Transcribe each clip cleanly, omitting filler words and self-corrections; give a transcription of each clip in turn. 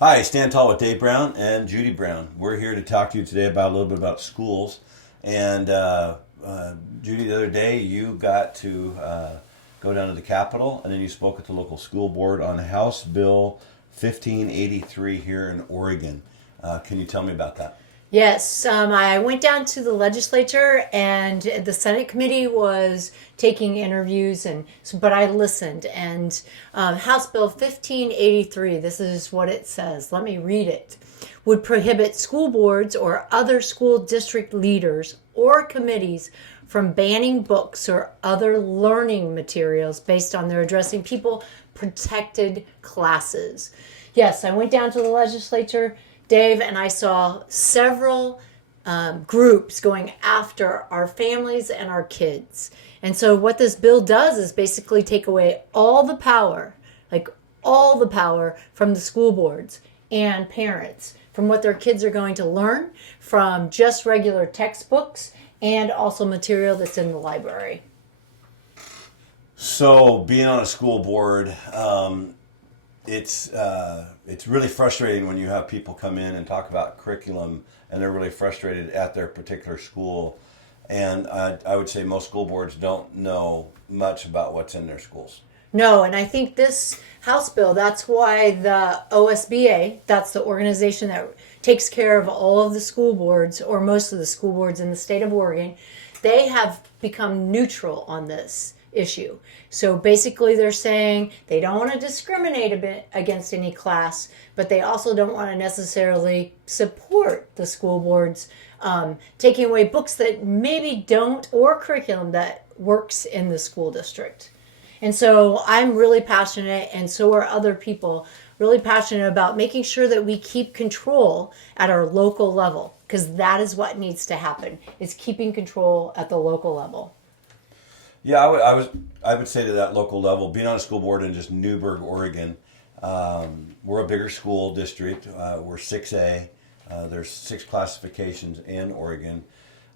Hi, Stan Tall with Dave Brown and Judy Brown. We're here to talk to you today about a little bit about schools. And Judy, the other day you got to go down to the Capitol, and then you spoke at the local school board on House Bill 1583 here in Oregon. Can you tell me about that? Yes, I went down to the legislature, and the Senate committee was taking interviews, but I listened. And House Bill 1583, this is what it says. Let me read it. Would prohibit school boards or other school district leaders or committees from banning books or other learning materials based on their addressing people protected classes. Yes, I went down to the legislature, Dave, and I saw several groups going after our families and our kids. And so what this bill does is basically take away all the power, like all the power from the school boards and parents, from what their kids are going to learn from just regular textbooks and also material that's in the library. So being on a school board, it's really frustrating when you have people come in and talk about curriculum and they're really frustrated at their particular school. And I would say most school boards don't know much about what's in their schools. No, and I think this House bill, that's why the OSBA, that's the organization that takes care of all of the school boards, or most of the school boards in the state of Oregon, they have become neutral on this issue. So basically they're saying they don't want to discriminate a bit against any class, but they also don't want to necessarily support the school boards taking away books that maybe don't, or curriculum that works in the school district. And so I'm really passionate, and so are other people, really passionate about making sure that we keep control at our local level, because that is what needs to happen, is keeping control at the local level. Yeah, I would say to that local level, being on a school board in just Newberg, Oregon, we're a bigger school district. We're 6A. There's 6 classifications in Oregon.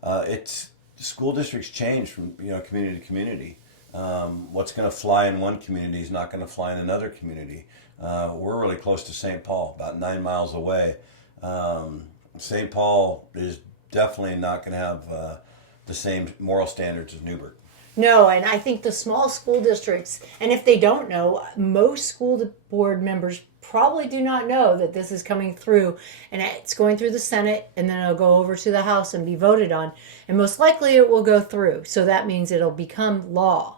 It's school districts change from community to community. What's going to fly in one community is not going to fly in another community. We're really close to St. Paul, about 9 miles away. St. Paul is definitely not going to have the same moral standards as Newberg. No, and I think the small school districts, and if they don't know, most school board members probably do not know that this is coming through, and it's going through the Senate, and then it'll go over to the House and be voted on, and most likely it will go through. So that means it'll become law.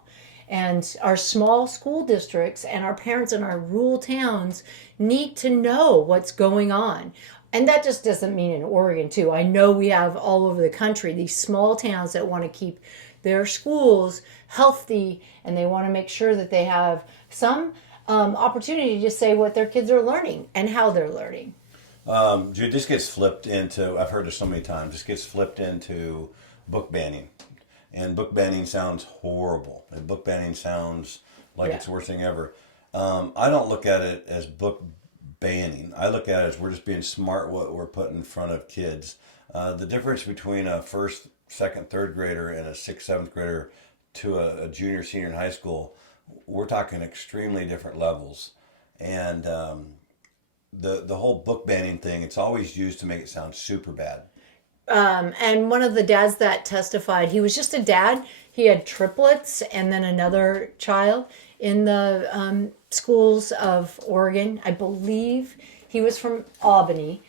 And our small school districts and our parents in our rural towns need to know what's going on. And that just doesn't mean in Oregon, too. I know we have all over the country these small towns that want to keep their schools healthy, and they want to make sure that they have some opportunity to say what their kids are learning and how they're learning. Jude, this gets flipped into, I've heard this so many times, this gets flipped into book banning. And book banning sounds horrible. And book banning sounds like it's the worst thing ever. I don't look at it as book banning. I look at it as we're just being smart what we're putting in front of kids. The difference between a first, second, third grader and a 6th, 7th grader to a junior, senior in high school, we're talking extremely different levels. And the whole book banning thing, it's always used to make it sound super bad. And one of the dads that testified, he was just a dad. He had triplets and then another child in the schools of Oregon. I believe he was from Albany,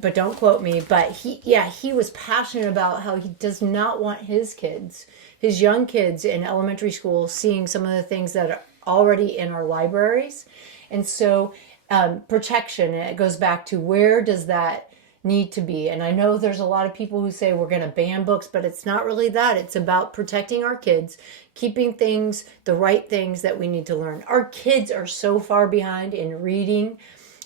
but don't quote me. But he was passionate about how he does not want his kids, his young kids in elementary school, seeing some of the things that are already in our libraries. And so protection, and it goes back to where does that need to be. And I know there's a lot of people who say we're going to ban books, but it's not really that. It's about protecting our kids, keeping things, the right things that we need to learn. Our kids are so far behind in reading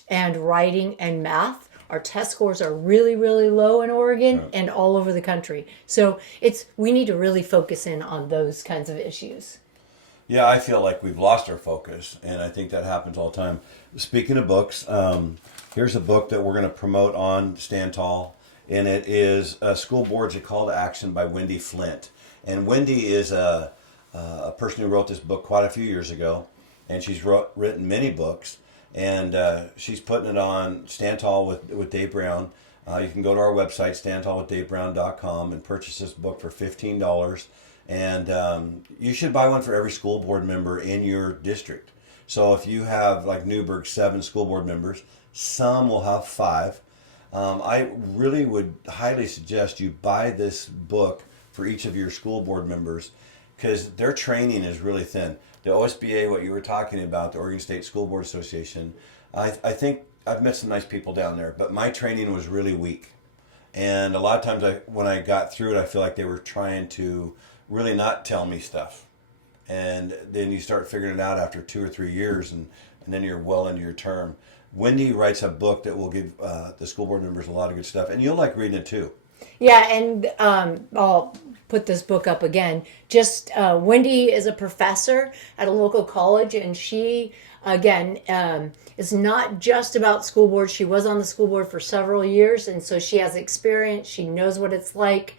and writing and math. Our test scores are really, really low in Oregon and all over the country. So we need to really focus in on those kinds of issues. Yeah, I feel like we've lost our focus, and I think that happens all the time. Speaking of books, here's a book that we're going to promote on Stand Tall, and it is School Boards: A Call to Action by Wendy Flint. And Wendy is a person who wrote this book quite a few years ago, and she's written many books, and she's putting it on Stand Tall with Dave Brown. You can go to our website, standtallwithdavebrown.com, and purchase this book for $15. And you should buy one for every school board member in your district. So if you have, like Newberg, 7 school board members, some will have 5. I really would highly suggest you buy this book for each of your school board members, because their training is really thin. The OSBA, what you were talking about, the Oregon State School Board Association, I think I've met some nice people down there, but my training was really weak. And a lot of times when I got through it, I feel like they were trying to really not tell me stuff. And then you start figuring it out after 2 or 3 years, and then you're well into your term. Wendy writes a book that will give the school board members a lot of good stuff, and you'll like reading it too. Yeah, and I'll put this book up again. Just Wendy is a professor at a local college, and she, again, is not just about school board. She was on the school board for several years, and so she has experience. She knows what it's like.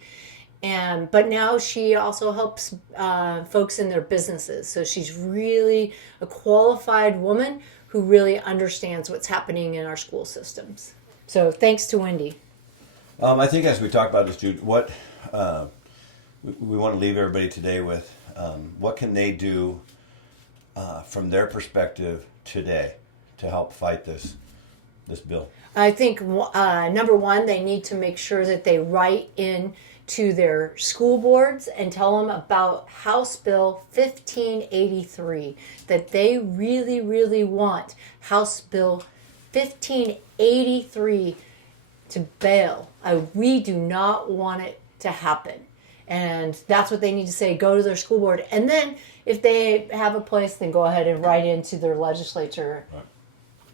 But now she also helps folks in their businesses. So she's really a qualified woman who really understands what's happening in our school systems. So thanks to Wendy. I think as we talk about this, Jude, what we want to leave everybody today with, what can they do from their perspective today to help fight this bill? I think number one, they need to make sure that they write in to their school boards and tell them about House Bill 1583, that they really, really want House Bill 1583 to bail. We do not want it to happen. And that's what they need to say. Go to their school board. And then if they have a place, then go ahead and write into their legislature. Right.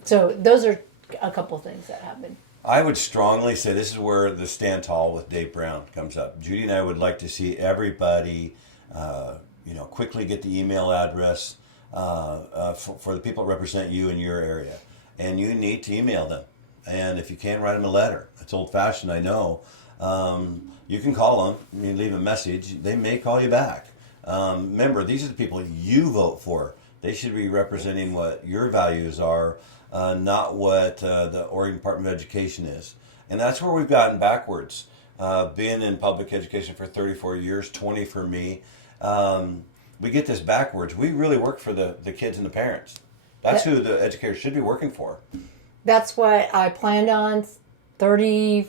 So those are a couple things that happen. I would strongly say this is where the Stand Tall with Dave Brown comes up. Judy and I would like to see everybody, quickly get the email address for the people that represent you in your area. And you need to email them. And if you can't, write them a letter. It's old-fashioned, I know. You can call them, you leave a message. They may call you back. Remember, these are the people you vote for. They should be representing what your values are, not what the Oregon Department of Education is. And that's where we've gotten backwards. Being in public education for 34 years, 20 for me, we get this backwards. We really work for the kids and the parents. That's who the educators should be working for. That's what I planned on 30,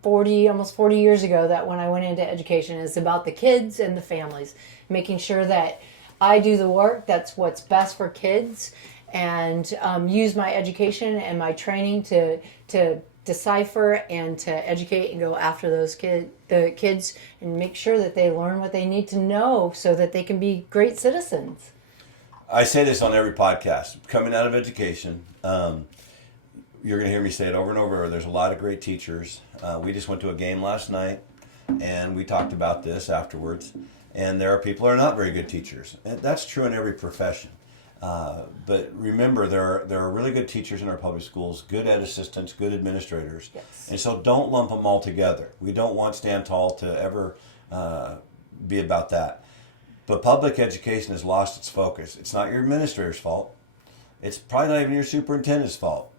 40, almost 40 years ago, that when I went into education, is about the kids and the families, making sure that I do the work that's what's best for kids, and use my education and my training to decipher and to educate and go after the kids and make sure that they learn what they need to know so that they can be great citizens. I say this on every podcast. Coming out of education, you're going to hear me say it over and over. There's a lot of great teachers. We just went to a game last night, and we talked about this afterwards. And there are people who are not very good teachers. And that's true in every profession. But remember, there are really good teachers in our public schools, good ed assistants, good administrators. Yes. And so don't lump them all together. We don't want Stand Tall to ever be about that. But public education has lost its focus. It's not your administrator's fault. It's probably not even your superintendent's fault.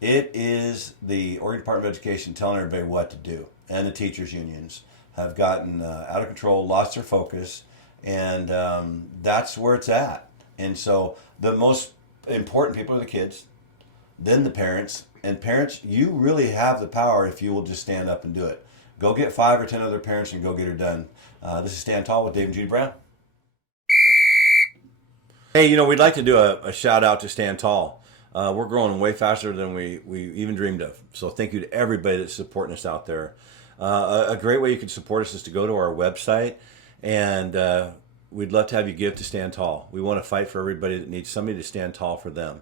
It is the Oregon Department of Education telling everybody what to do. And the teachers' unions have gotten out of control, lost their focus, and that's where it's at. And so the most important people are the kids, then the parents. And parents, you really have the power if you will just stand up and do it. Go get 5 or 10 other parents and go get her done. This is Stand Tall with Dave and Judy Brown. Hey, we'd like to do a shout out to Stand Tall. We're growing way faster than we even dreamed of. So thank you to everybody that's supporting us out there. A great way you can support us is to go to our website, and we'd love to have you give to Stand Tall. We want to fight for everybody that needs somebody to stand tall for them.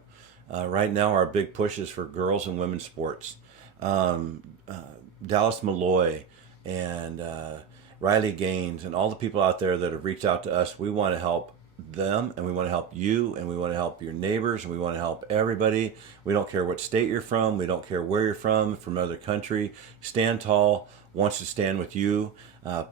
Right now, our big push is for girls and women's sports. Dallas Malloy and Riley Gaines and all the people out there that have reached out to us, we want to help them, and we want to help you, and we want to help your neighbors, and we want to help everybody. We don't care what state you're from. We don't care where you're from another country. Stand Tall wants to stand with you.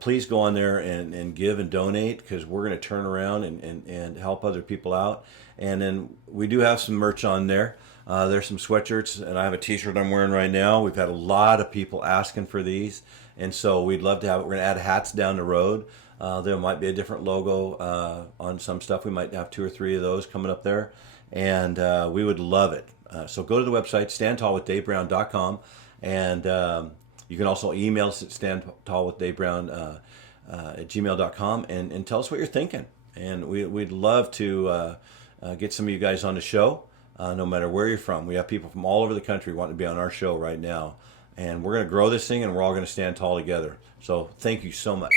Please go on there and give and donate, because we're going to turn around and help other people out. And then we do have some merch on there. There's some sweatshirts, and I have a t-shirt I'm wearing right now. We've had a lot of people asking for these, and so we'd love to have it. We're going to add hats down the road. There might be a different logo on some stuff. We might have 2 or 3 of those coming up there, and we would love it. So go to the website, standtallwithdavebrown.com, and you can also email us at standtallwithdavebrown at gmail.com and tell us what you're thinking. And we'd love to get some of you guys on the show, no matter where you're from. We have people from all over the country wanting to be on our show right now. And we're going to grow this thing, and we're all going to stand tall together. So thank you so much.